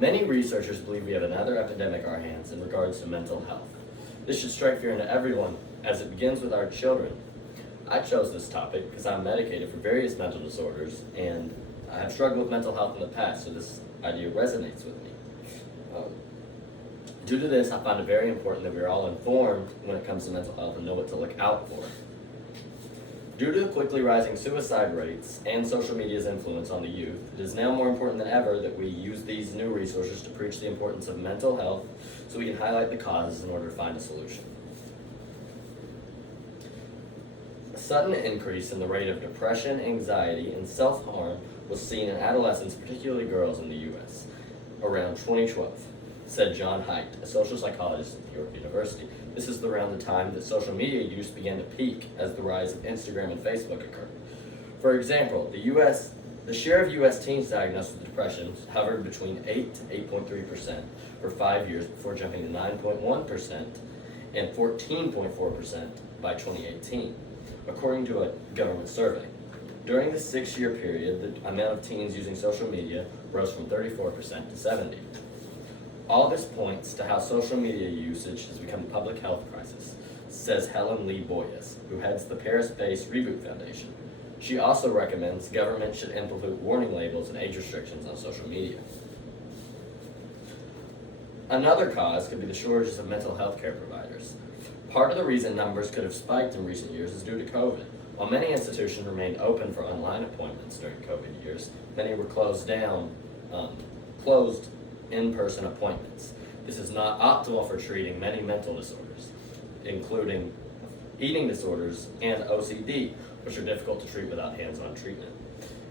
Many researchers believe we have another epidemic on our hands in regards to mental health. This should strike fear into everyone, as it begins with our children. I chose this topic because I'm medicated for various mental disorders, and I have struggled with mental health in the past, so this idea resonates with me. Due to this, I find it very important that we are all informed when it comes to mental health and know what to look out for. Due to the quickly rising suicide rates and social media's influence on the youth, it is now more important than ever that we use these new resources to preach the importance of mental health so we can highlight the causes in order to find a solution. A sudden increase in the rate of depression, anxiety, and self-harm was seen in adolescents, particularly girls in the U.S., around 2012, said John Haidt, a social psychologist at York University. This is around the time that social media use began to peak as the rise of Instagram and Facebook occurred. For example, the share of U.S. teens diagnosed with depression hovered between 8 to 8.3% for 5 years before jumping to 9.1% and 14.4% by 2018, according to a government survey. During the 6-year period, the amount of teens using social media rose from 34% to 70%. All this points to how social media usage has become a public health crisis, says Helen Lee Boyes, who heads the Paris-based Reboot Foundation. She also recommends government should implement warning labels and age restrictions on social media. Another cause could be the shortages of mental health care providers. Part of the reason numbers could have spiked in recent years is due to COVID. While many institutions remained open for online appointments during COVID years, many were closed in-person appointments. This is not optimal for treating many mental disorders, including eating disorders and OCD, which are difficult to treat without hands-on treatment.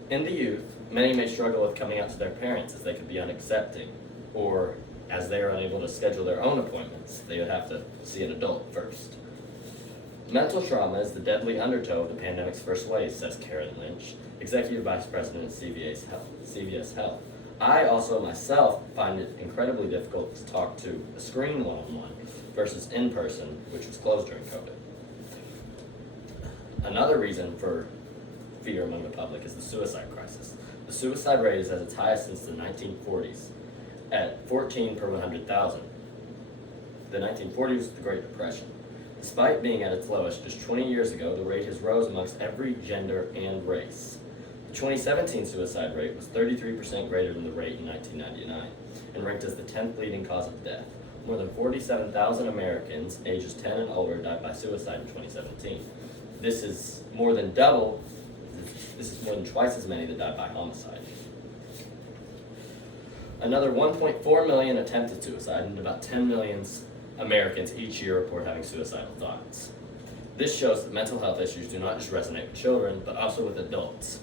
In the youth, many may struggle with coming out to their parents as they could be unaccepting, or as they are unable to schedule their own appointments, they would have to see an adult first. Mental trauma is the deadly undertow of the pandemic's first wave, says Karen Lynch, Executive Vice President at CVS Health. I also myself find it incredibly difficult to talk to a screen one-on-one versus in-person, which was closed during COVID. Another reason for fear among the public is the suicide crisis. The suicide rate is at its highest since the 1940s, at 14 per 100,000. The 1940s was the Great Depression. Despite being at its lowest just 20 years ago, the rate has rose amongst every gender and race. The 2017 suicide rate was 33% greater than the rate in 1999 and ranked as the 10th leading cause of death. More than 47,000 Americans ages 10 and older died by suicide in 2017. This is more than twice as many that died by homicide. Another 1.4 million attempted suicide, and about 10 million Americans each year report having suicidal thoughts. This shows that mental health issues do not just resonate with children, but also with adults,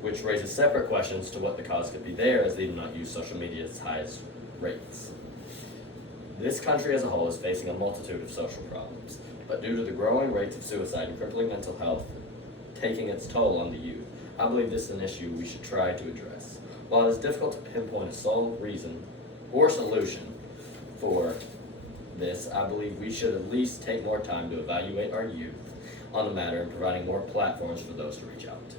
which raises separate questions to what the cause could be there, as they do not use social media at its highest rates. This country as a whole is facing a multitude of social problems, but due to the growing rates of suicide and crippling mental health taking its toll on the youth, I believe this is an issue we should try to address. While it is difficult to pinpoint a sole reason or solution for this, I believe we should at least take more time to evaluate our youth on the matter and providing more platforms for those to reach out to.